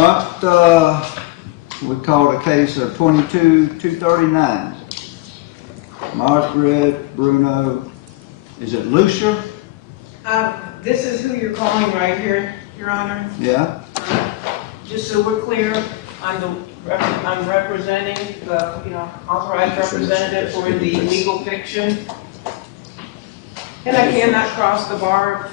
We called a case of 22-239. Margaret Bruno, is it Lucia? This is who you're calling right here, Your Honor. Yeah. Just so we're clear, I'm representing the, authorized representative for the legal fiction. And I cannot cross the bar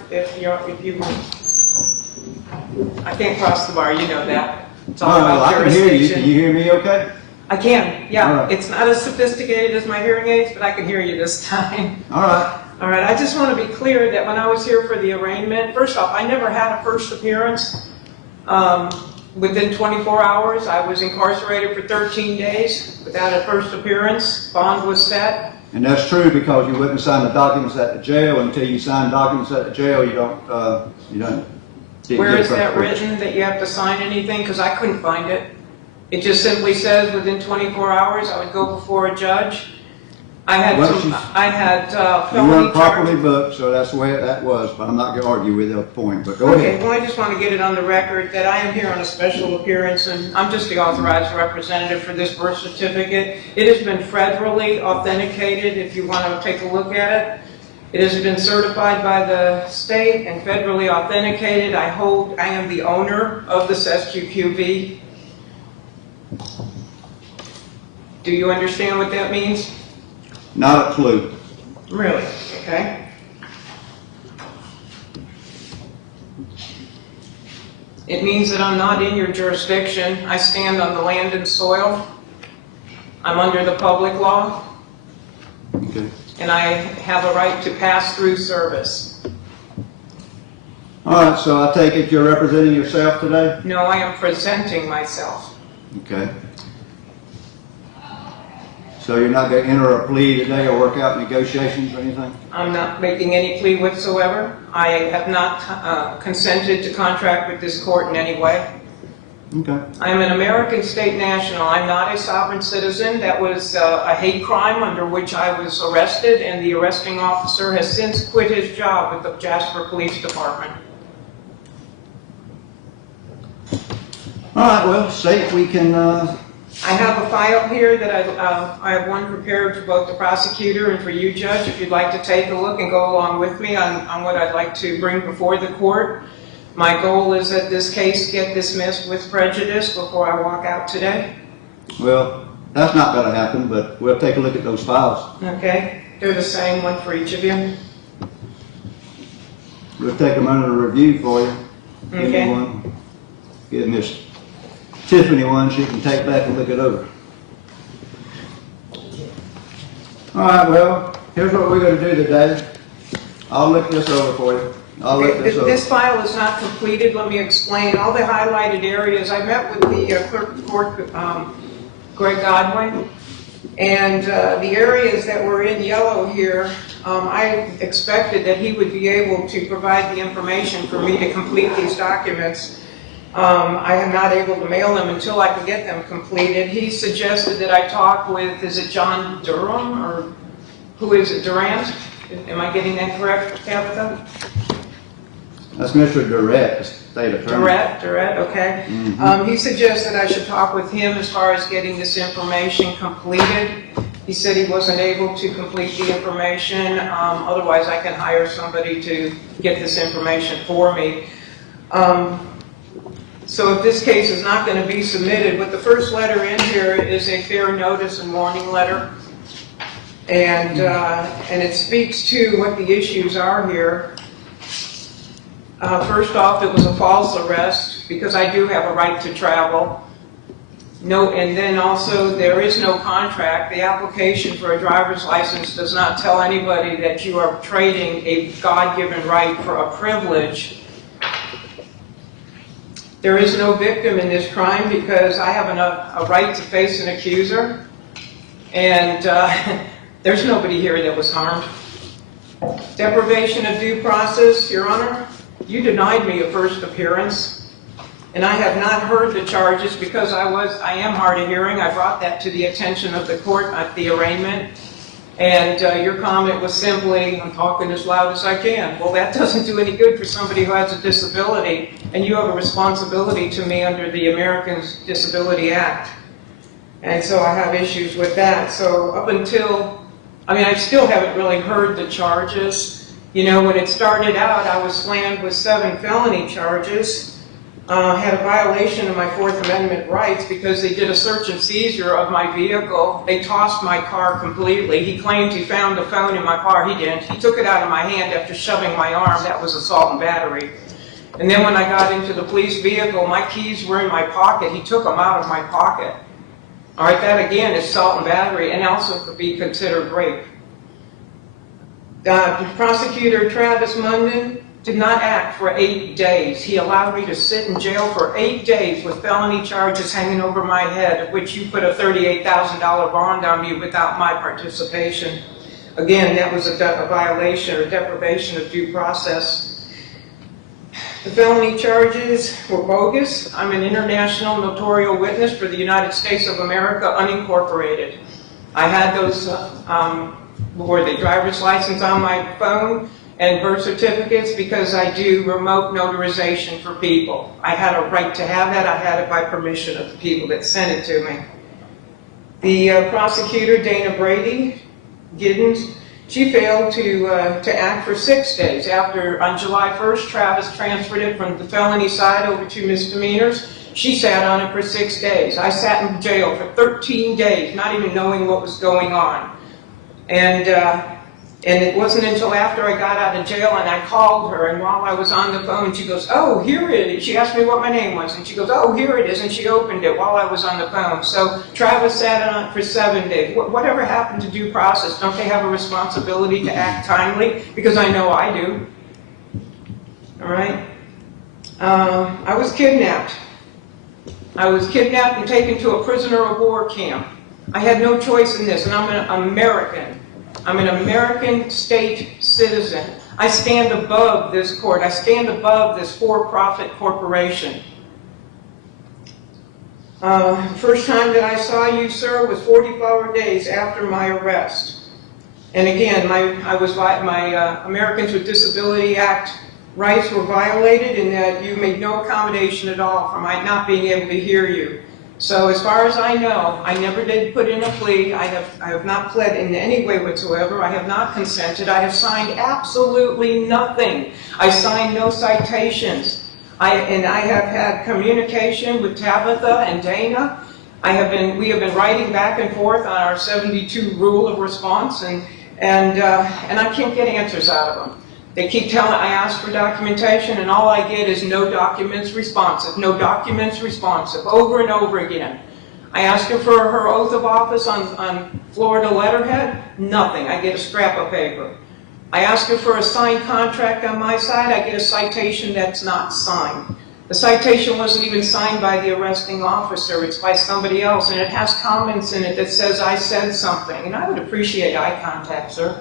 I can't cross the bar, you know that. It's all about I can hear you. jurisdiction. Can you hear me okay? I can, yeah. All right. It's not as sophisticated as my hearing aids, but I can hear you this time. All right. All right, I just want to be clear that when I was here for the arraignment, first off, I never had a first appearance. Within 24 hours, I was incarcerated for 13 days without a first appearance. Bond was set. And that's true because you wouldn't sign the documents at the jail. Until you sign documents at the jail, you don't. Where is that written that you have to sign anything? Because I couldn't find it. It just simply says within 24 hours I would go before a judge. I had You felony weren't properly charges. booked, so that's the way that was. But I'm not going to argue with that point. But go Okay, ahead. well, I just want to get it on the record that I am here on a special appearance, and I'm just the authorized representative for this birth certificate. It has been federally authenticated, if you want to take a look at it. It has been certified by the state and federally authenticated. I am the owner of this SQQB. Do you understand what that means? Not a clue. Really? Okay. It means that I'm not in your jurisdiction. I stand on the land and soil. I'm under the public law. Okay. And I have a right to pass through service. All right. So I take it you're representing yourself today. No, I am presenting myself. Okay. So you're not going to enter a plea today or work out negotiations or anything? I'm not making any plea whatsoever. I have not consented to contract with this court in any way. Okay. I am an American state national. I'm not a sovereign citizen. That was a hate crime under which I was arrested, and the arresting officer has since quit his job with the Jasper Police Department. All right. Well, state we can. I have a file here that I have one prepared for both the prosecutor and for you, Judge, if you'd like to take a look and go along with me on what I'd like to bring before the court. My goal is that this case get dismissed with prejudice before I walk out today. Well, that's not going to happen, but we'll take a look at those files. Okay? They're the same, one for each of you. We'll take them under review for you. Okay. Give me one. Give Miss Tiffany one she can take back and look it over. All right, well, here's what we're going to do today. I'll look this over for you. I'll look this over. This file is not completed. Let me explain. All the highlighted areas, I met with the clerk of court, Greg Godwin, and the areas that were in yellow here, I expected that he would be able to provide the information for me to complete these documents. I am not able to mail them until I can get them completed. He suggested that I talk with, is it John Durham, or who is it, Durant? Am I getting that correct, Tabitha? That's Mr. Durrett, the state attorney. Durrett, okay. Mm-hmm. He suggested I should talk with him as far as getting this information completed. He said he wasn't able to complete the information. Otherwise, I can hire somebody to get this information for me. So if this case is not going to be submitted, what the first letter in here is a fair notice and warning letter. And it speaks to what the issues are here. First off, it was a false arrest because I do have a right to travel. No, and then also there is no contract. The application for a driver's license does not tell anybody that you are trading a God-given right for a privilege. There is no victim in this crime because I have a right to face an accuser, and there's nobody here that was harmed. Deprivation of due process, Your Honor, you denied me a first appearance, and I have not heard the charges because I am hard of hearing. I brought that to the attention of the court at the arraignment. And your comment was simply, I'm talking as loud as I can. Well, that doesn't do any good for somebody who has a disability, and you have a responsibility to me under the Americans with Disability Act. And so I have issues with that. So up until, I still haven't really heard the charges. You know, when it started out, I was slammed with 7 felony charges. Had a violation of my Fourth Amendment rights because they did a search and seizure of my vehicle. They tossed my car completely. He claimed he found the phone in my car. He didn't. He took it out of my hand after shoving my arm. That was assault and battery. And then when I got into the police vehicle, my keys were in my pocket. He took them out of my pocket. All right, that again is assault and battery, and also could be considered rape. Prosecutor Travis Munden did not act for 8 days. He allowed me to sit in jail for 8 days with felony charges hanging over my head, of which you put a $38,000 bond on me without my participation. Again, that was a violation or deprivation of due process. The felony charges were bogus. I'm an international notarial witness for the United States of America, unincorporated. I had those, driver's license on my phone and birth certificates because I do remote notarization for people. I had a right to have that. I had it by permission of the people that sent it to me. The prosecutor, Dana Brady Giddens, she failed to act for 6 days. After, on July 1st, Travis transferred it from the felony side over to misdemeanors. She sat on it for 6 days. I sat in jail for 13 days, not even knowing what was going on. And it wasn't until after I got out of jail and I called her, and while I was on the phone, she goes, "Oh, here it is." She asked me what my name was, and she goes, "Oh, here it is," and she opened it while I was on the phone. So Travis sat on it for 7 days. Whatever happened to due process? Don't they have a responsibility to act timely? Because I know I do. All right? I was kidnapped. I was kidnapped and taken to a prisoner of war camp. I had no choice in this, and I'm an American. I'm an American state citizen. I stand above this court. I stand above this for-profit corporation. First time that I saw you, sir, was 44 days after my arrest. And again, my Americans with Disability Act rights were violated in that you made no accommodation at all for my not being able to hear you. So as far as I know, I never did put in a plea. I have not pled in any way whatsoever. I have not consented. I have signed absolutely nothing. I signed no citations. I have had communication with Tabitha and Dana. We have been writing back and forth on our 72 rule of response, and I can't get answers out of them. They keep telling, I ask for documentation, and all I get is no documents responsive, no documents responsive, over and over again. I ask her for her oath of office on Florida letterhead, nothing. I get a scrap of paper. I ask her for a signed contract on my side, I get a citation that's not signed. The citation wasn't even signed by the arresting officer, it's by somebody else, and it has comments in it that says I said something, and I would appreciate eye contact, sir.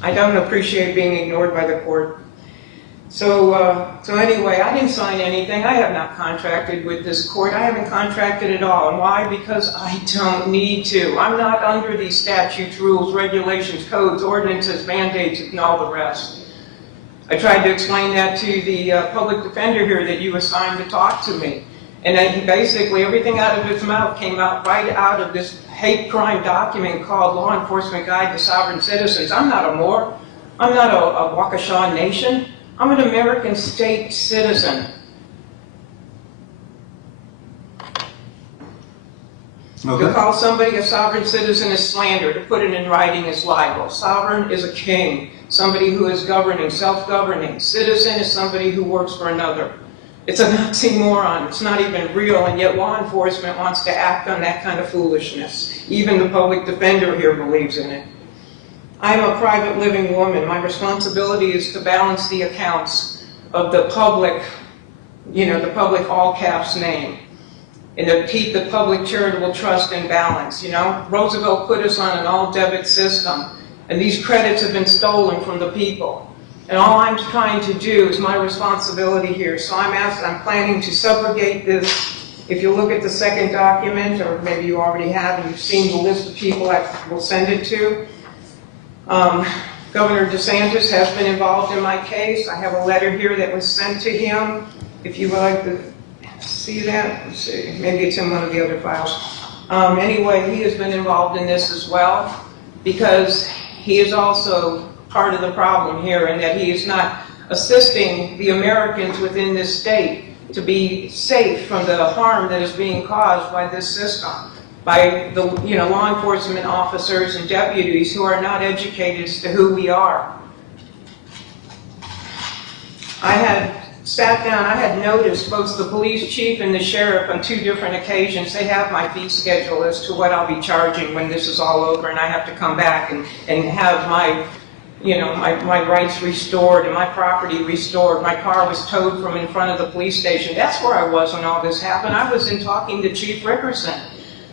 I don't appreciate being ignored by the court. So anyway, I didn't sign anything. I have not contracted with this court. I haven't contracted at all. And why? Because I don't need to. I'm not under these statutes, rules, regulations, codes, ordinances, mandates, and all the rest. I tried to explain that to the public defender here that you assigned to talk to me. And then basically everything out of his mouth came out right out of this hate crime document called Law Enforcement Guide to Sovereign Citizens. I'm not a Moor. I'm not a Waukesha Nation. I'm an American state citizen. Okay. To call somebody a sovereign citizen is slander. To put it in writing is libel. Sovereign is a king, somebody who is governing, self-governing. Citizen is somebody who works for another. It's an oxymoron. It's not even real, and yet law enforcement wants to act on that kind of foolishness. Even the public defender here believes in it. I'm a private living woman. My responsibility is to balance the accounts of the public, the public all caps name, and to keep the public charitable trust in balance. Roosevelt put us on an all debit system, and these credits have been stolen from the people. And all I'm trying to do is my responsibility here. So I'm planning to subrogate this If you look at the second document, or maybe you already have, and you've seen the list of people I will send it to, Governor DeSantis has been involved in my case. I have a letter here that was sent to him. If you would like to see that, let's see, maybe it's in one of the other files. Anyway, he has been involved in this as well, because he is also part of the problem here in that he is not assisting the Americans within this state to be safe from the harm that is being caused by this system, by the law enforcement officers and deputies who are not educated as to who we are. I had sat down, I had noticed both the police chief and the sheriff on 2 different occasions. They have my fee schedule as to what I'll be charging when this is all over and I have to come back and have my rights restored and my property restored. My car was towed from in front of the police station. That's where I was when all this happened. I was in talking to Chief Rickerson.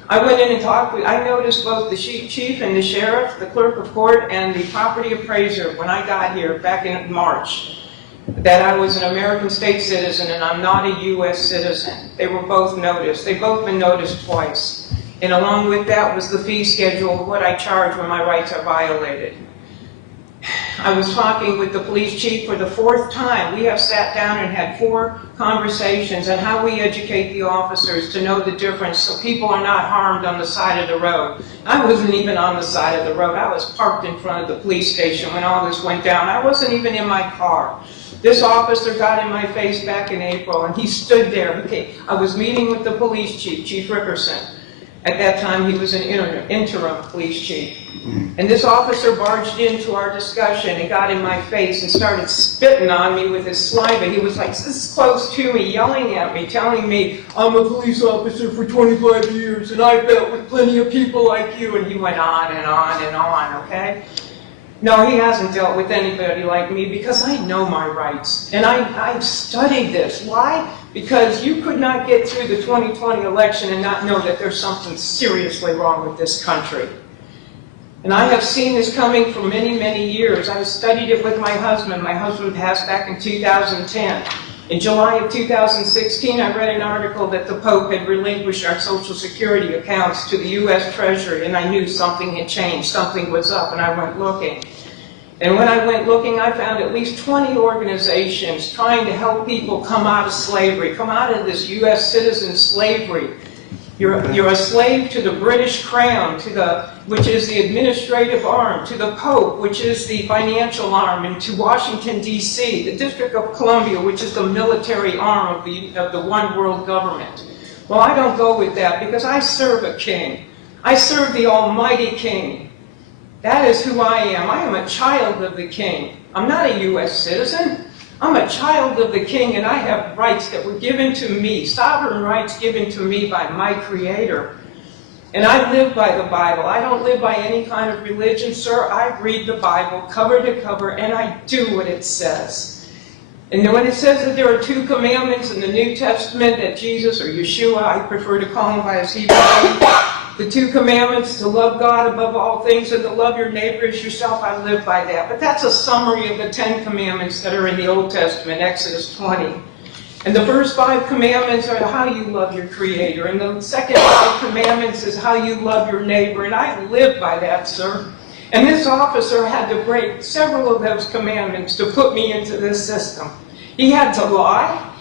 I went in and I noticed both the chief and the sheriff, the clerk of court, and the property appraiser when I got here back in March, that I was an American state citizen and I'm not a U.S. citizen. They were both noticed. They've both been noticed twice. And along with that was the fee schedule of what I charge when my rights are violated. I was talking with the police chief for the 4th time. We have sat down and had 4 conversations on how we educate the officers to know the difference so people are not harmed on the side of the road. I wasn't even on the side of the road. I was parked in front of the police station when all this went down. I wasn't even in my car. This officer got in my face back in April and he stood there. Okay, I was meeting with the police chief, Chief Rickerson. At that time, he was an interim police chief. And this officer barged into our discussion and got in my face and started spitting on me with his saliva. He was like this close to me, yelling at me, telling me, I'm a police officer for 25 years and I've dealt with plenty of people like you. And he went on and on and on, okay? No, he hasn't dealt with anybody like me because I know my rights. And I've studied this. Why? Because you could not get through the 2020 election and not know that there's something seriously wrong with this country. And I have seen this coming for many, many years. I studied it with my husband. My husband passed back in 2010. In July of 2016, I read an article that the Pope had relinquished our Social Security accounts to the U.S. Treasury, and I knew something had changed, something was up, and I went looking. And when I went looking, I found at least 20 organizations trying to help people come out of slavery, come out of this U.S. citizen slavery. You're a slave to the British Crown, which is the administrative arm, to the Pope, which is the financial arm, and to Washington, D.C., the District of Columbia, which is the military arm of the one world government. Well, I don't go with that because I serve a king. I serve the Almighty King. That is who I am. I am a child of the King. I'm not a U.S. citizen. I'm a child of the King, and I have rights that were given to me, sovereign rights given to me by my Creator. And I live by the Bible. I don't live by any kind of religion, sir. I read the Bible cover to cover, and I do what it says. And when it says that there are 2 commandments in the New Testament that Jesus, or Yeshua, I prefer to call him by his Hebrew name, the 2 commandments, to love God above all things and to love your neighbor as yourself, I live by that. But that's a summary of the 10 commandments that are in the Old Testament, Exodus 20. And the first 5 commandments are how you love your Creator. And the second 5 commandments is how you love your neighbor. And I live by that, sir. And this officer had to break several of those commandments to put me into this system. He had to lie,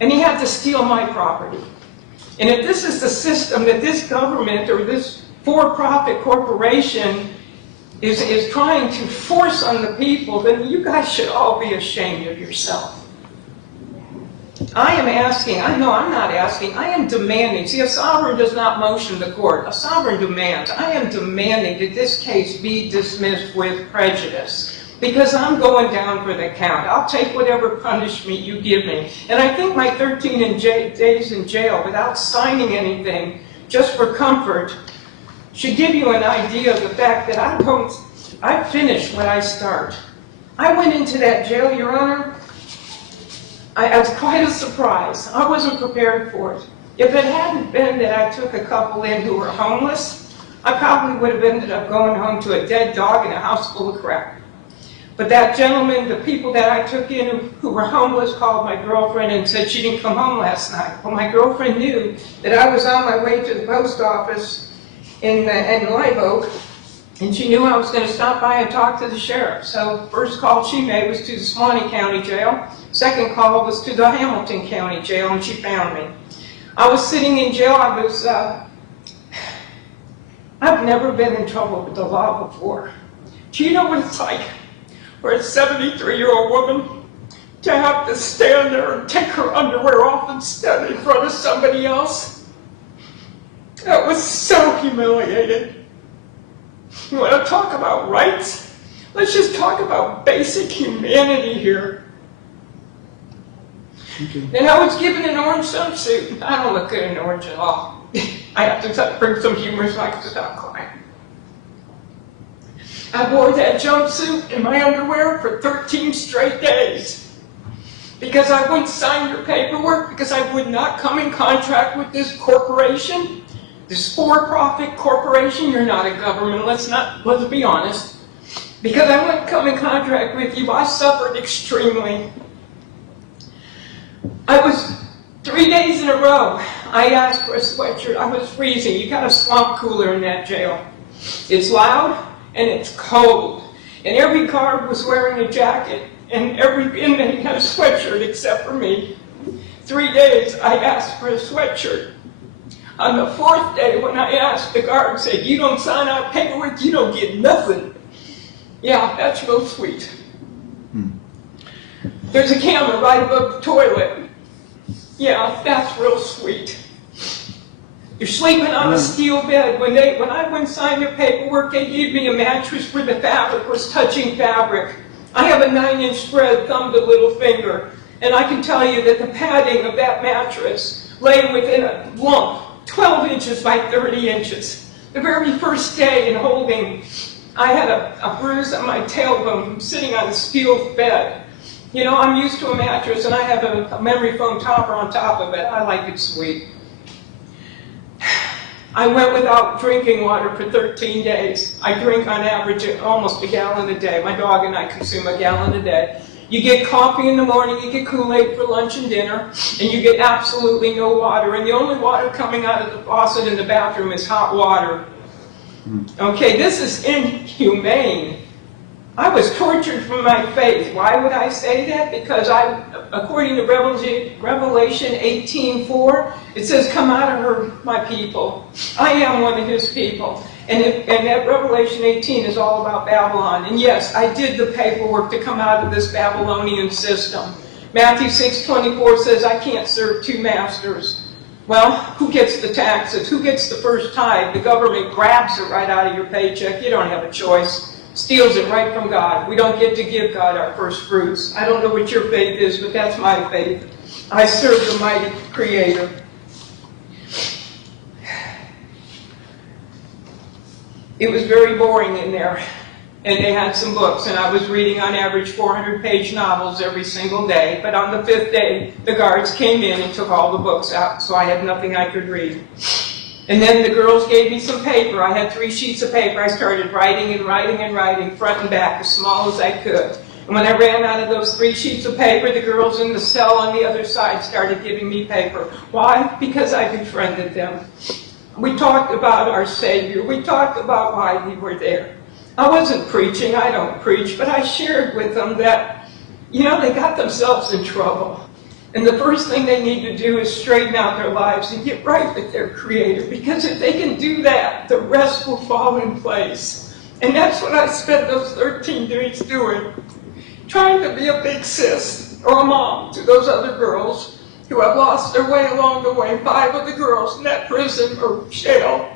and he had to steal my property. And if this is the system that this government or this for-profit corporation is trying to force on the people, then you guys should all be ashamed of yourself. I am asking, I'm not asking, I am demanding. See, a sovereign does not motion the court. A sovereign demands. I am demanding that this case be dismissed with prejudice. Because I'm going down for the count. I'll take whatever punishment you give me. And I think my 13 days in jail without signing anything, just for comfort, should give you an idea of the fact that I finish what I start. I went into that jail, Your Honor. I was quite a surprise. I wasn't prepared for it. If it hadn't been that I took a couple in who were homeless, I probably would have ended up going home to a dead dog in a house full of crap. But that gentleman, the people that I took in who were homeless, called my girlfriend and said she didn't come home last night. Well, my girlfriend knew that I was on my way to the post office in Live Oak, and she knew I was going to stop by and talk to the sheriff. So first call she made was to the Suwannee County Jail. Second call was to the Hamilton County Jail, and she found me. I was sitting in jail. I've never been in trouble with the law before. Do you know what it's like for a 73-year-old woman to have to stand there and take her underwear off and stand in front of somebody else? That was so humiliating. You want to talk about rights? Let's just talk about basic humanity here. And I was given an orange jumpsuit. I don't look good in orange at all. I have to bring some humor so I can stop crying. I wore that jumpsuit in my underwear for 13 straight days because I wouldn't sign your paperwork, because I would not come in contact with this corporation, this for-profit corporation. You're not a government, let's be honest. Because I wouldn't come in contact with you, I suffered extremely. I was 3 days in a row, I asked for a sweatshirt. I was freezing. You got a swamp cooler in that jail. It's loud and it's cold. And every guard was wearing a jacket, and every inmate had a sweatshirt except for me. 3 days I asked for a sweatshirt. On the 4th day, when I asked, the guard said, "You don't sign out paperwork, you don't get nothing." Yeah, that's real sweet. There's a camera right above the toilet. Yeah, that's real sweet. You're sleeping on a steel bed. When I went and signed their paperwork, they gave me a mattress where the fabric was touching fabric. I have a 9-inch spread, thumb to little finger, and I can tell you that the padding of that mattress lay within a lump, 12 inches by 30 inches. The very first day in holding, I had a bruise on my tailbone from sitting on a steel bed. You know, I'm used to a mattress, and I have a memory foam topper on top of it. I like it sweet. I went without drinking water for 13 days. I drink on average almost a gallon a day. My dog and I consume a gallon a day. You get coffee in the morning, you get Kool-Aid for lunch and dinner, and you get absolutely no water. And the only water coming out of the faucet in the bathroom is hot water. Okay, this is inhumane. I was tortured for my faith. Why would I say that? Because according to Revelation 18:4, it says, "Come out of her, my people. I am one of his people." And that Revelation 18 is all about Babylon. And yes, I did the paperwork to come out of this Babylonian system. Matthew 6:24 says, "I can't serve two masters." Well, who gets the taxes? Who gets the first tithe? The government grabs it right out of your paycheck. You don't have a choice. Steals it right from God. We don't get to give God our first fruits. I don't know what your faith is, but that's my faith. I serve the mighty Creator. It was very boring in there, and they had some books, and I was reading on average 400-page novels every single day, but on the 5th day, the guards came in and took all the books out, so I had nothing I could read. And then the girls gave me some paper. I had 3 sheets of paper. I started writing and writing and writing, front and back, as small as I could. And when I ran out of those 3 sheets of paper, the girls in the cell on the other side started giving me paper. Why? Because I befriended them. We talked about our Savior. We talked about why we were there. I wasn't preaching. I don't preach. But I shared with them that, you know, they got themselves in trouble. And the first thing they need to do is straighten out their lives and get right with their Creator. Because if they can do that, the rest will fall in place. And that's what I spent those 13 days doing. Trying to be a big sis or a mom to those other girls who have lost their way along the way. 5 of the girls in that prison or jail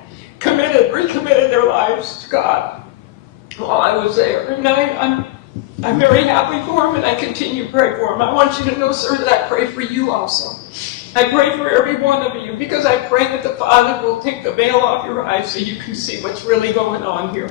recommitted their lives to God while I was there. And I'm very happy for them, and I continue to pray for them. I want you to know, sir, that I pray for you also. I pray for every one of you, because I pray that the Father will take the veil off your eyes so you can see what's really going on here.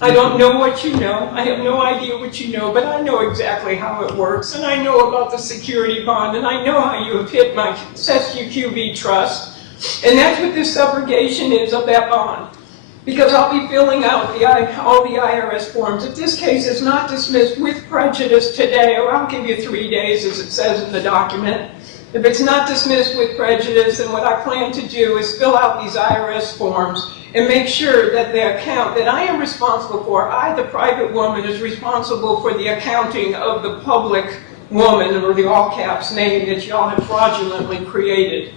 I don't know what you know. I have no idea what you know, but I know exactly how it works, and I know about the security bond, and I know how you have hit my SUQB trust, and that's what this subrogation is of that bond. because I'll be filling out all the IRS forms. If this case is not dismissed with prejudice today, or I'll give you 3 days as it says in the document, if it's not dismissed with prejudice, then what I plan to do is fill out these IRS forms and make sure that the account that I am responsible for, I, the private woman, is responsible for the accounting of the public woman, or the all caps name that y'all have fraudulently created.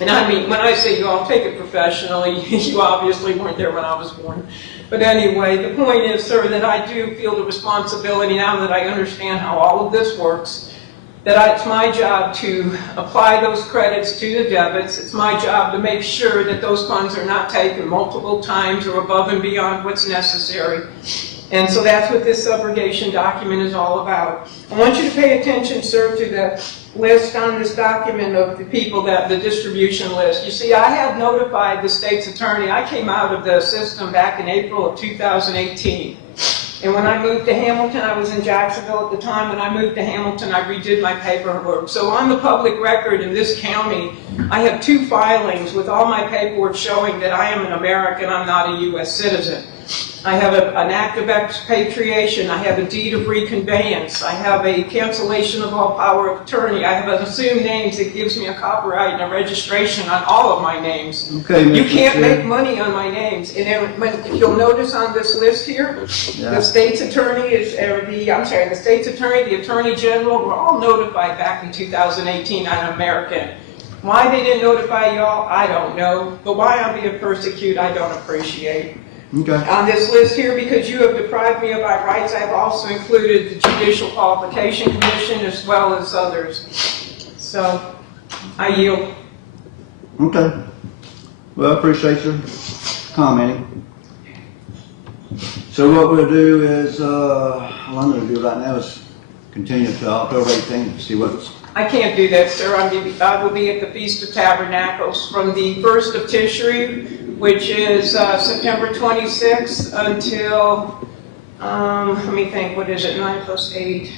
And I mean, when I say you all, take it professionally. You obviously weren't there when I was born. But anyway, the point is, sir, that I do feel the responsibility now that I understand how all of this works, that it's my job to apply those credits to the debits. It's my job to make sure that those funds are not taken multiple times or above and beyond what's necessary. And so that's what this subrogation document is all about. I want you to pay attention, sir, to the list on this document of the people that, the distribution list. You see, I have notified the state's attorney. I came out of the system back in April of 2018. And when I moved to Hamilton, I was in Jacksonville at the time. When I moved to Hamilton, I redid my paperwork. So on the public record in this county, I have 2 filings with all my paperwork showing that I am an American, I'm not a U.S. citizen. I have an act of expatriation. I have a deed of reconveyance. I have a cancellation of all power of attorney. I have an assumed names that gives me a copyright and a registration on all of my names. Okay, You Mr. can't Chair. make money on my names. And then if you'll notice on this list here, Yeah. the state's attorney is, the state's attorney, the attorney general, were all notified back in 2018 I'm American. Why they didn't notify y'all, I don't know. But why I'm being persecuted, I don't appreciate. Okay. On this list here, because you have deprived me of my rights, I've also included the Judicial Qualification Commission as well as others. So, I yield. Okay. Well, I appreciate your commenting. So what we'll do is, what I'm going to do right now is continue to October 18th to see what's... I can't do that, sir. I will be at the Feast of Tabernacles from the 1st of Tishri, which is September 26th, until, let me think, what is it, 9 plus 8,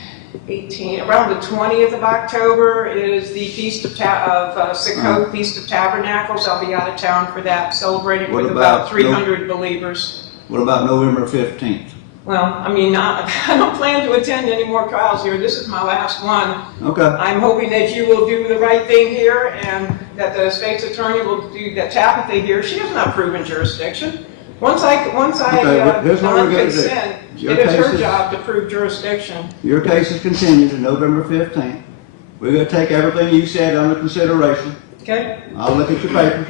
18. Around the 20th of October is the Feast of Sukkot, Feast of Tabernacles. I'll be out of town for that, celebrating What with about about 300 believers. What about November 15th? Well, I mean, I don't plan to attend any more trials here. This is my last one. Okay. I'm hoping that you will do the right thing here, and that the state's attorney will do that. Tabitha here, she has not proven jurisdiction. Once I here's what we're gonna do. non-consent, Your it is case her is- job to prove jurisdiction. Your case is continued to November 15th. We're going to take everything you said under consideration. Okay? I'll look at your papers.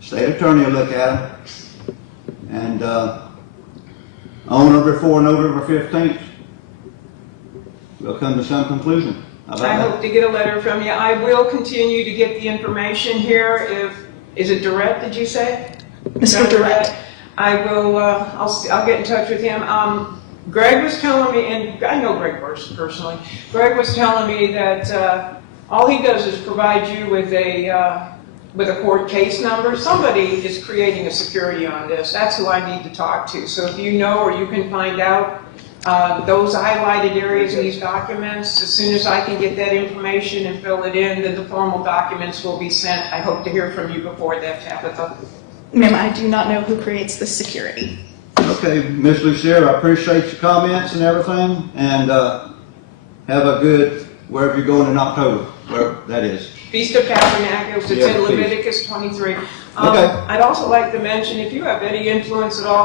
State attorney will look at them. And on or before November 15th, we'll come to some conclusion. How about I that? hope to get a letter from you. I will continue to get the information here. Is it Durrett, did you say? Mr. Durrett. I will, I'll get in touch with him. Greg was telling me, and I know Greg personally, Greg was telling me that all he does is provide you with a court case number. Somebody is creating a security on this. That's who I need to talk to. So if you know or you can find out those highlighted areas in these documents, as soon as I can get that information and fill it in, then the formal documents will be sent. I hope to hear from you before that, Tabitha. Ma'am, I do not know who creates the security. Okay, Ms. Lucille, I appreciate your comments and everything, and have a good, wherever you're going in October, wherever that is. Feast of Tabernacles, it's Yeah, in feast. Leviticus 23. Okay. I'd also like to mention, if you have any influence at all